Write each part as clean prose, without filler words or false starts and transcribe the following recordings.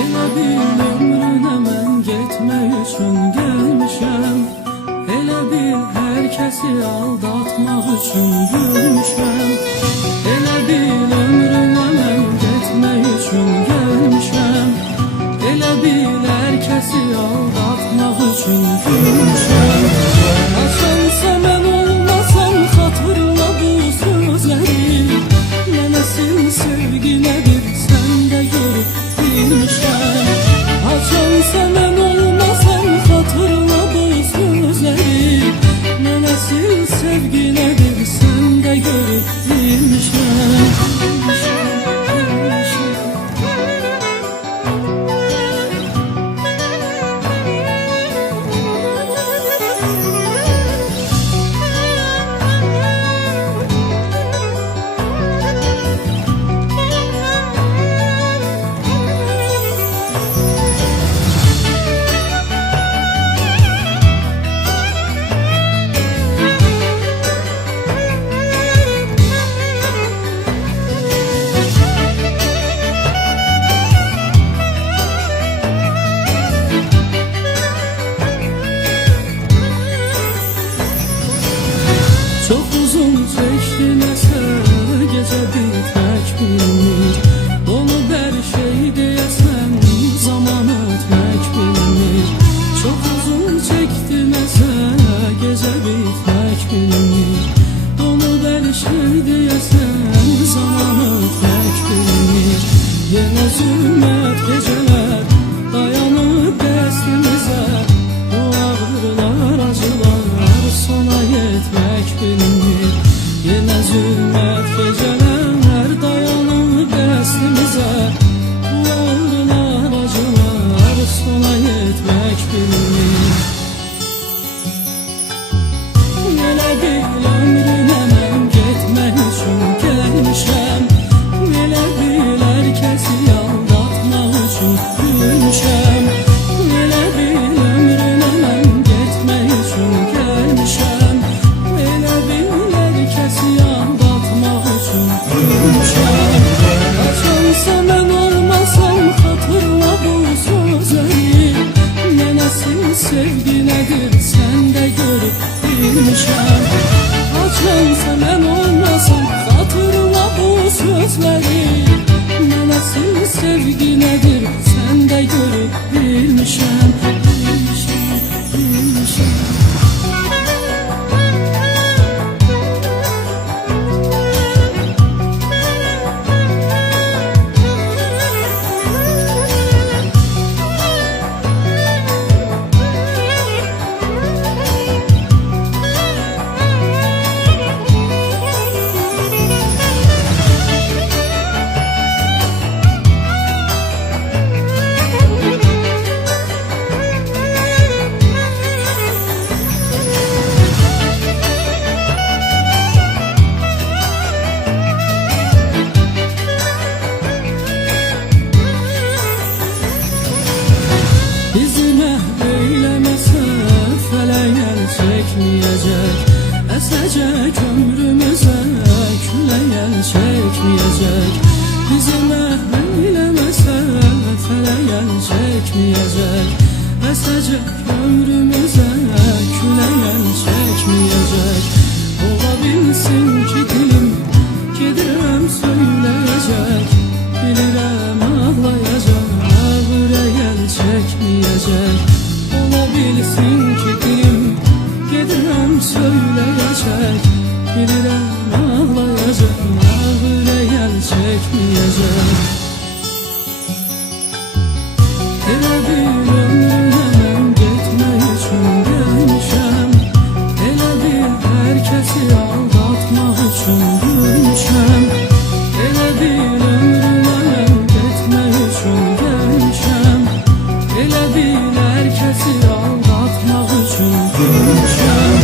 Elə bil ömrünə mən getmək üçün gəlmişəm. Elə bil hər kəsi aldatmaq üçün gülmüşəm. Elə bil ömrünə mən getmək üçün gəlmişəm. Elə bil hər kəsi aldatmaq üçün gülmüşəm. Açansa mən olmasam xatırla bu sözləri. Nənəsin sevgi nədir sən də görüb bilmişəm. Açansa mən olmasam xatırla bu sözləri. Nənəsin sevgi nədir sən də görüb bilmişəm. Çok uzun çekti mesela gece bitmek bilmir. Donub her şey deyəsən zaman ötmek bilmir. Çok uzun çekti mesela gece bitmek bilmir. Donub her şey deyəsən zaman ötmek bilmir. Yenə zülmət geceler dayanıb dəstimizə. Bu ağrılar acılar sona yetmek bilmir. Yenə zülmət geceler dayanıb dəstimizə. Bu ağrılar acılar sona yetmek bilmir. Elə bil ömrünə mən getmək üçün gəlmişəm. Elə bil hər kəsi aldatmaq üçün gülmüşəm. Elə bil ömrünə mən getmək üçün gəlmişəm. Elə bil hər kəsi aldatmaq üçün gülmüşəm. Açansa mən olmasam xatırla bu sözləri. Nənəsin sevgi nədir sən də görüb bilmişəm. Açansa mən olmasam xatırla bu sözləri. Nənəsin sevgi nədir sən də görüb bilmişəm. Bizimə eyləməsə fələyəl çəkməyəcək. Əsəcək ömrümüzə küləyəl çəkməyəcək. Bizimə eyləməsə fələyəl çəkməyəcək. Əsəcək ömrümüzə küləyəl çəkməyəcək. Ola bilsin ki dilim gedirəm söyləyəcək. Bilirəm ağlayacaq, ürəyəl çəkməyəcək. Ola bilsin ki dilim gedirəm söyləyəcək. Bilirəm ağlayacaq, ürəyəl çəkməyəcək. Elə bil ömrünə mən getmək üçün gəlmişəm. Elə bil hər kəsi aldatmaq üçün gülmüşəm. Elə bil ömrünə mən getmək üçün gəlmişəm. Elə bil hər kəsi aldatmaq üçün gülmüşəm.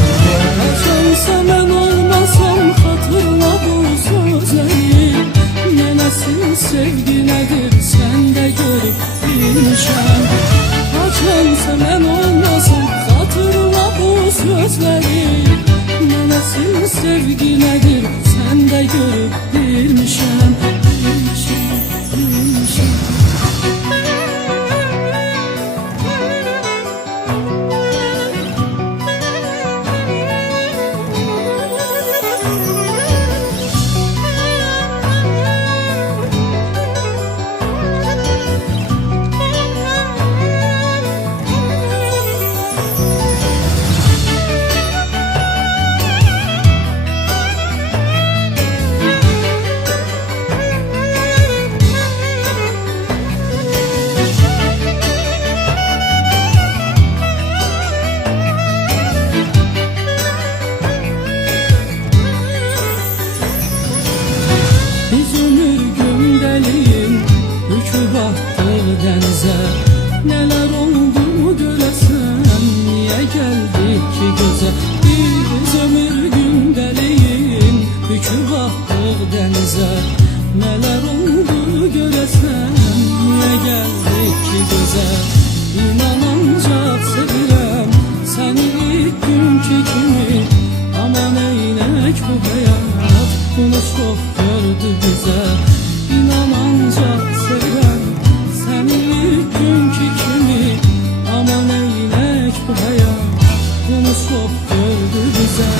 Açansa mən olmasam xatırla bu sözləri. Nənəsin sevgi ki göze. Biz ömür gündəliyim büküb atdıq dənizə. Nələr oldu görəsən, niyə gəldik ki gözə. İnan ancaq sevirəm səni ilk günkü kimi. Aman eynək bu həyat bunu çox gördü bizə. İnan ancaq sevirəm səni ilk günkü kimi. Aman eynək bu həyat bunu çox gördü bizə.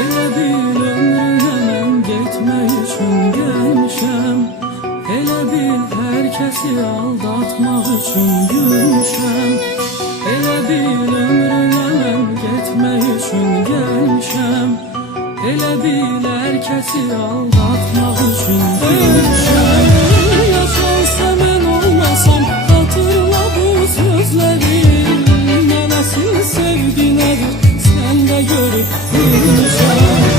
Elə bil ömrünə mən getmək üçün gəlmişəm. Elə bil hər kəsi aldatmaq üçün gülmüşəm. Elə bil ömrünə mən getmək üçün gəlmişəm. Elə bil hər kəsi aldatmaq üçün gülmüşəm. Yaşansa mən olmasam hatırla bu sözləri. Mən əsl sevgi nədir sən də görüb bilmişəm.